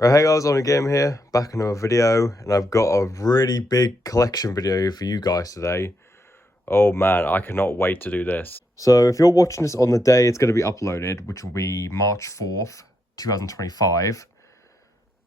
Right, hey guys, on a game here, back in another video, and I've got a really big collection video for you guys today. Oh man, I cannot wait to do this. So if you're watching this on the day it's going to be uploaded, which will be March 4th, 2025,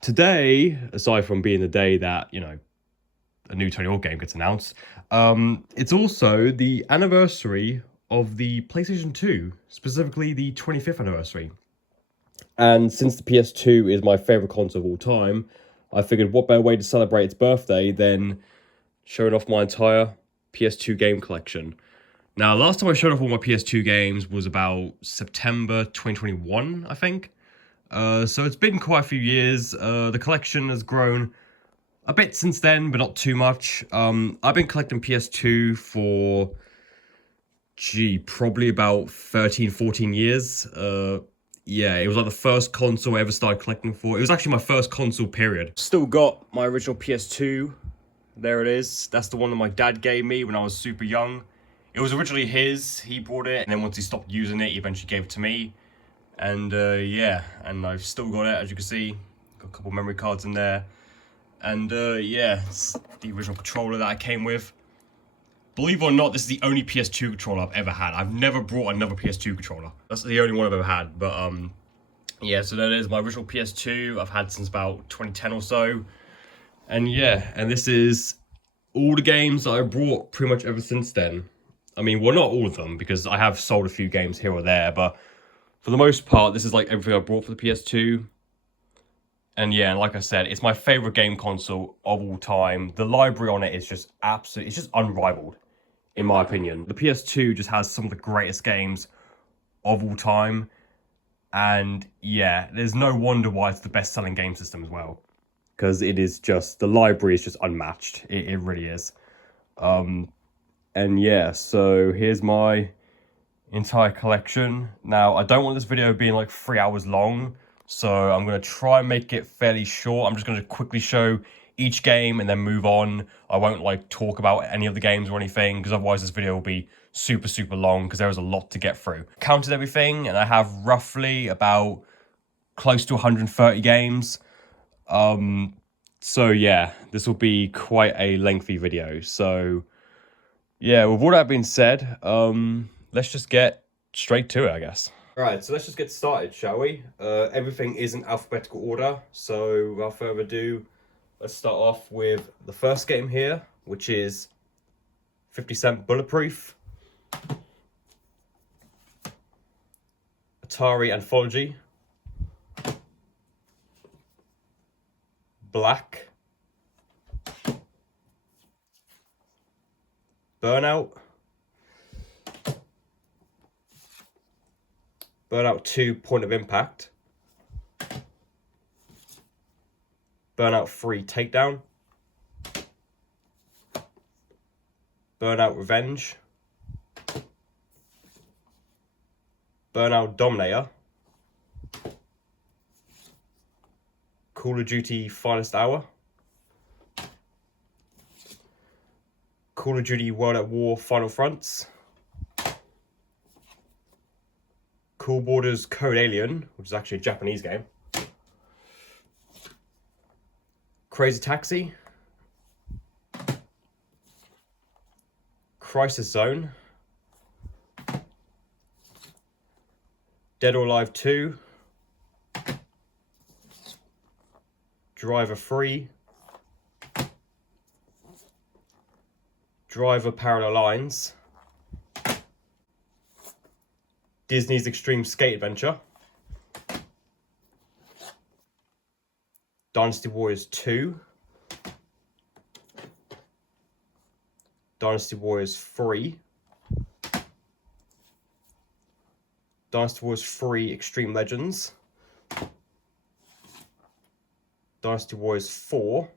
today, aside from being the day that, a new Tony Hawk game gets announced, it's also the anniversary of the PlayStation 2, specifically the 25th anniversary. And since the PS2 is my favorite console of all time, I figured what better way to celebrate its birthday than showing off my entire PS2 game collection. Now, last time I showed off all my PS2 games was about September 2021, I think. So it's been quite a few years. The collection has grown a bit since then, but not too much. I've been collecting PS2 for, probably about 13, 14 years. Yeah, it was like the first console I ever started collecting for. It was actually my first console, period. Still got my original PS2. There it is. That's the one that my dad gave me when I was super young. It was originally his. He bought it, and then once he stopped using it, he eventually gave it to me. And yeah, and I've still got it, as you can see. Got a couple memory cards in there. And yeah, it's the original controller that I came with. Believe it or not, this is the only PS2 controller I've ever had. I've never brought another PS2 controller. That's the only one I've ever had. But yeah, so that is my original PS2 I've had since about 2010 or so. And yeah, and this is all the games that I brought pretty much ever since then. I mean, well, not all of them, because I have sold a few games here or there, but for the most part, this is like everything I brought for the PS2. And yeah, and like I said, it's my favorite game console of all time. The library on it is just absolutely, it's just unrivaled, in my opinion. The PS2 just has some of the greatest games of all time. And yeah, there's no wonder why it's the best-selling game system as well. Because it is just, the library is just unmatched. It really is. And yeah, so here's my entire collection. Now, I don't want this video being like 3 hours long, so I'm going to try and make it fairly short. I'm just going to quickly show each game and then move on. I won't like talk about any of the games or anything, because otherwise this video will be super, super long, because there is a lot to get through. Counted everything, and I have roughly about close to 130 games. So yeah, this will be quite a lengthy video. So yeah, with all that being said, let's just get straight to it, I guess. Alright, so let's just get started, shall we? Everything is in alphabetical order, so without further ado, let's start off with the first game here, which is 50 Cent Bulletproof, Atari Anthology, Black, Burnout, Burnout 2 Point of Impact, Burnout 3 Takedown, Burnout Revenge, Burnout Dominator, Call of Duty Finest Hour, Call of Duty World at War Final Fronts, Cool Borders Code Alien, which is actually a Japanese game, Crazy Taxi, Crisis Zone, Dead or Alive 2, Driver 3, Driver Parallel Lines, Disney's Extreme Skate Adventure, Dynasty Warriors 2, Dynasty Warriors 3, Dynasty Warriors 3 Extreme Legends, Dynasty Warriors 4,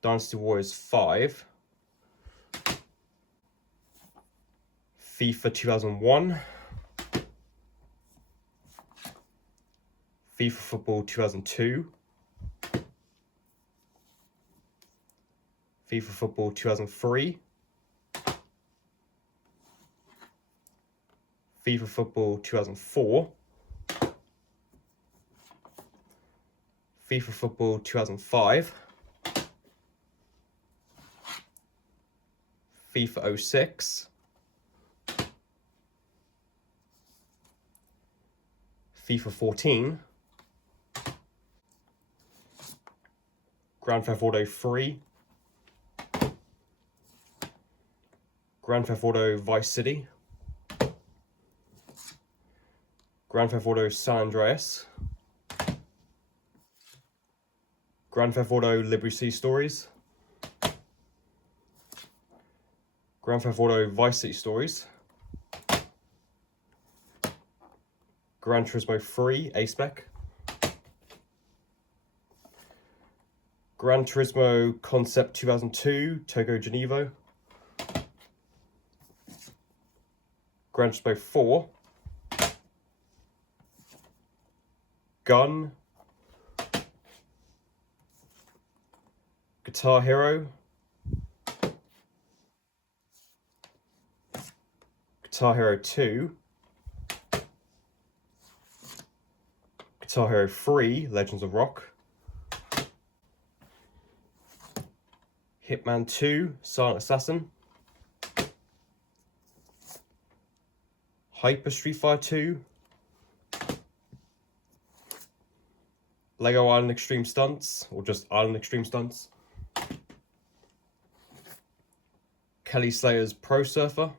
Dynasty Warriors 5, FIFA 2001, FIFA Football 2002, FIFA Football 2003, FIFA Football 2004, FIFA Football 2005, FIFA 06, FIFA 14, Grand Theft Auto 3, Grand Theft Auto Vice City, Grand Theft Auto San Andreas, Grand Theft Auto Liberty City Stories, Grand Theft Auto Vice City Stories, Gran Turismo 3 A-Spec, Gran Turismo Concept 2002 Togo Genevo, Gran Turismo 4, Gun, Guitar Hero, Guitar Hero 2, Guitar Hero 3 Legends of Rock, Hitman 2 Silent Assassin, Hyper Street Fighter 2, Lego Island Extreme Stunts, or just Island Extreme Stunts, Kelly Slater's Pro Surfer,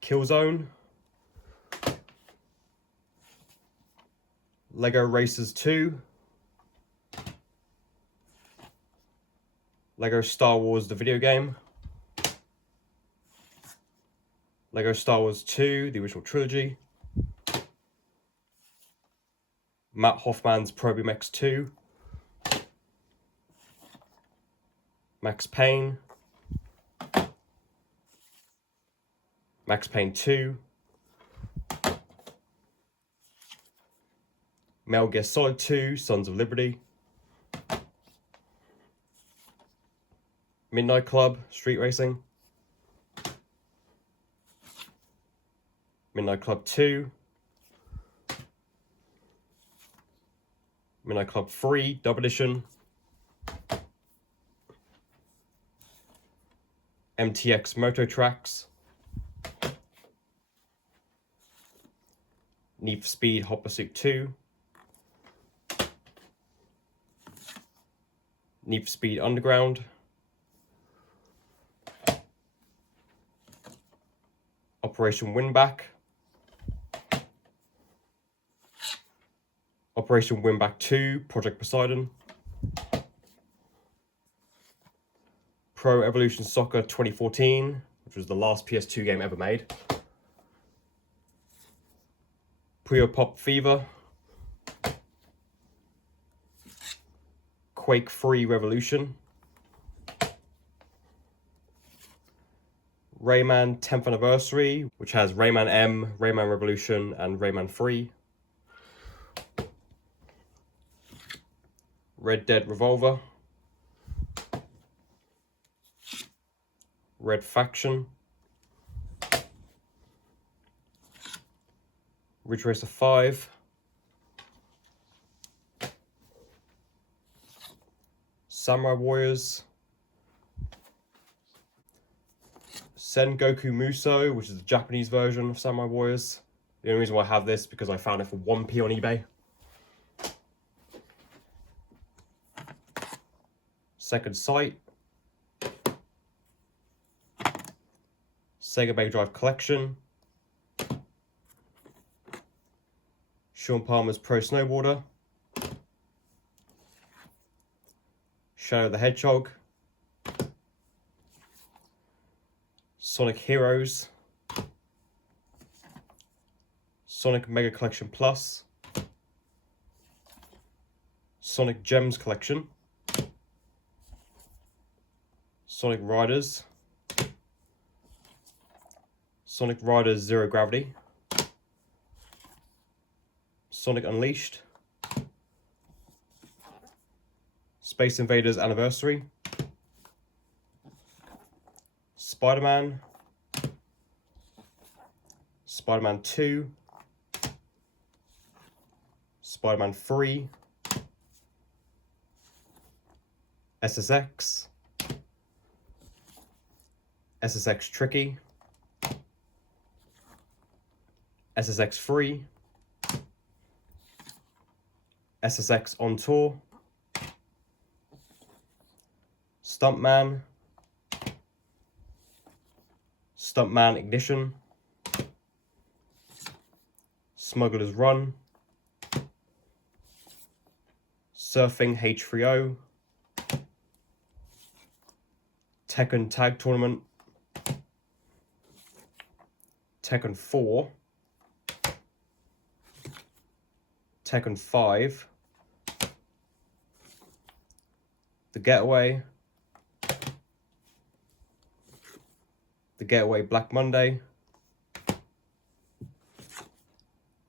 Killzone, Lego Racers 2, Lego Star Wars the video game, Lego Star Wars 2, the original trilogy, Matt Hoffman's Probe X 2, Max Payne, Max Payne 2, Metal Gear Solid 2 Sons of Liberty, Midnight Club Street Racing, Midnight Club 2, Midnight Club 3 Dub Edition, MTX Moto Tracks, Need for Speed Hot Pursuit 2, Need for Speed Underground, Operation Winback, Operation Winback 2 Project Poseidon, Pro Evolution Soccer 2014, which was the last PS2 game ever made, Puyo Pop Fever, Quake 3 Revolution, Rayman 10th Anniversary, which has Rayman M, Rayman Revolution, and Rayman 3, Red Dead Revolver, Red Faction, Ridge Racer 5, Samurai Warriors, Sengoku Musou, which is the Japanese version of Samurai Warriors. The only reason why I have this is because I found it for 1p on eBay. Second Sight, Sega Mega Drive Collection, Sean Palmer's Pro Snowboarder, Shadow the Hedgehog, Sonic Heroes, Sonic Mega Collection Plus, Sonic Gems Collection, Sonic Riders, Sonic Riders Zero Gravity, Sonic Unleashed, Space Invaders Anniversary, Spider-Man, Spider-Man 2, Spider-Man 3, SSX, SSX Tricky, SSX Free, SSX On Tour, Stuntman, Stuntman Ignition, Smuggler's Run, Surfing H3O, Tekken Tag Tournament, Tekken 4, Tekken 5, The Getaway, The Getaway Black Monday,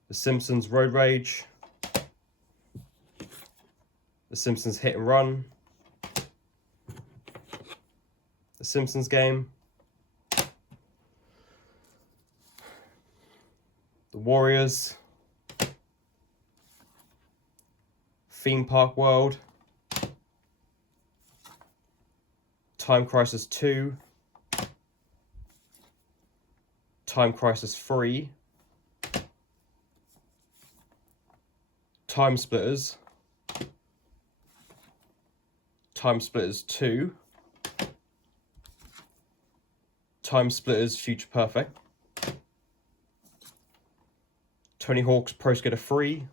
The Simpsons Road Rage, The Simpsons Hit and Run, The Simpsons Game, The Warriors, Theme Park World, Time Crisis 2, Time Crisis 3, Time Splitters, Time Splitters 2, Time Splitters Future Perfect, Tony Hawk's Pro Skater 3,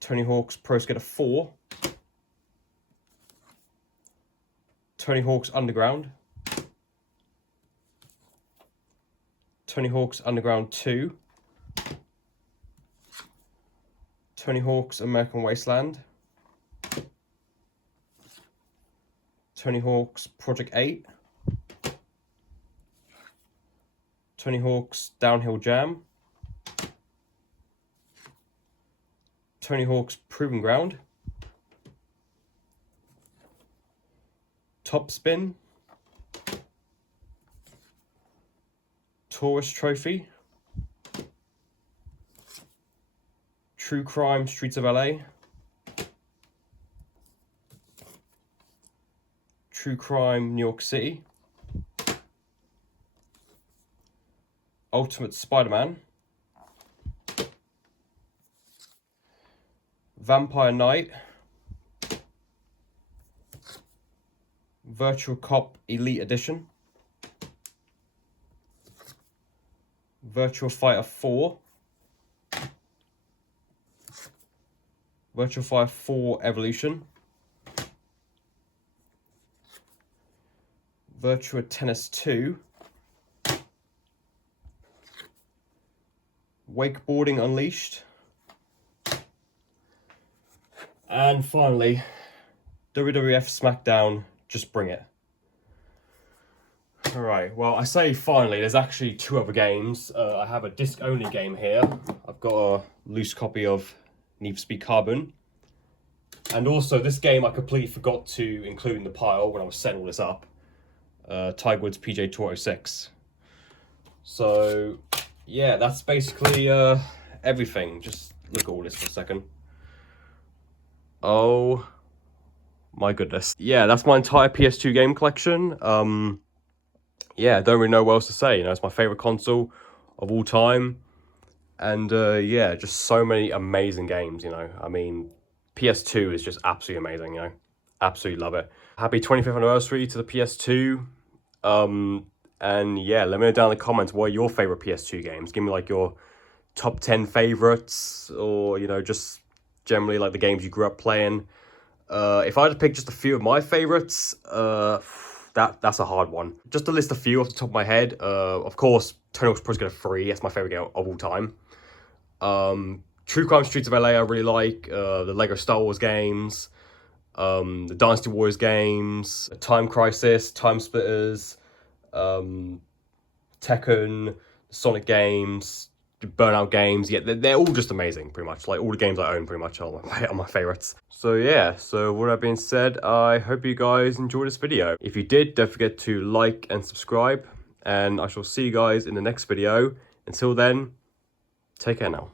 Tony Hawk's Pro Skater 4, Tony Hawk's Underground, Tony Hawk's Underground 2, Tony Hawk's American Wasteland, Tony Hawk's Project 8, Tony Hawk's Downhill Jam, Tony Hawk's Proving Ground, Top Spin, Tourist Trophy, True Crime Streets of LA, True Crime New York City, Ultimate Spider-Man, Vampire Knight, Virtual Cop Elite Edition, Virtual Fighter 4, Virtual Fighter 4 Evolution, Virtua Tennis 2, Wakeboarding Unleashed, and finally, WWF SmackDown, Just Bring It. Alright, well, I say finally, there's actually 2 other games. I have a disc-only game here. I've got a loose copy of Need for Speed Carbon. And also, this game I completely forgot to include in the pile when I was setting all this up. Tiger Woods PGA Tour 06. So, yeah, that's basically everything. Just look at all this for a second. Oh my goodness. Yeah, that's my entire PS2 game collection. Yeah, I don't really know what else to say. You know, it's my favorite console of all time. And yeah, just so many amazing games, you know. I mean, PS2 is just absolutely amazing, you know. Absolutely love it. Happy 25th anniversary to the PS2. And yeah, let me know down in the comments what are your favorite PS2 games. Give me like your top 10 favorites, or, you know, just generally like the games you grew up playing. If I had to pick just a few of my favorites, that's a hard one. Just to list a few off the top of my head. Of course, Tony Hawk's Pro Skater 3, that's my favorite game of all time. True Crime Streets of LA I really like. The Lego Star Wars games. The Dynasty Warriors games. Time Crisis, Time Splitters. Tekken, Sonic games. Burnout games. Yeah, they're all just amazing, pretty much. Like, all the games I own pretty much are my favorites. So yeah, so with that being said, I hope you guys enjoyed this video. If you did, don't forget to like and subscribe, and I shall see you guys in the next video. Until then, Take care now.